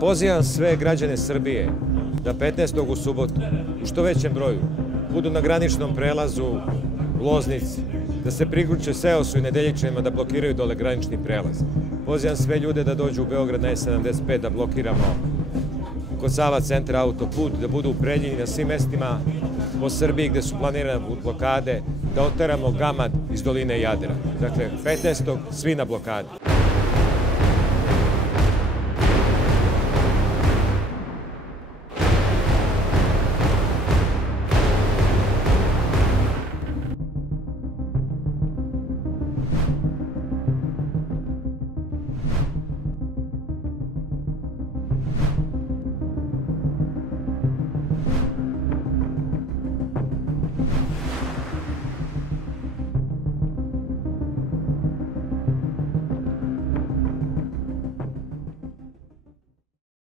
Pozivam sve građane Srbije da 15. u subotu u što većem broju budu na graničnom prelazu Loznici, da se priključe Seosu i Nedeljičanima da blokiraju dole granični prelaz. Pozivam sve ljude da dođu u Beograd na E75 da blokiramo kod Sava centra autoput, da budu u Preljini na svim mestima po Srbiji gde su planirane blokade, da oteramo gamad iz doline Jadra. Dakle, 15. svi na blokadi.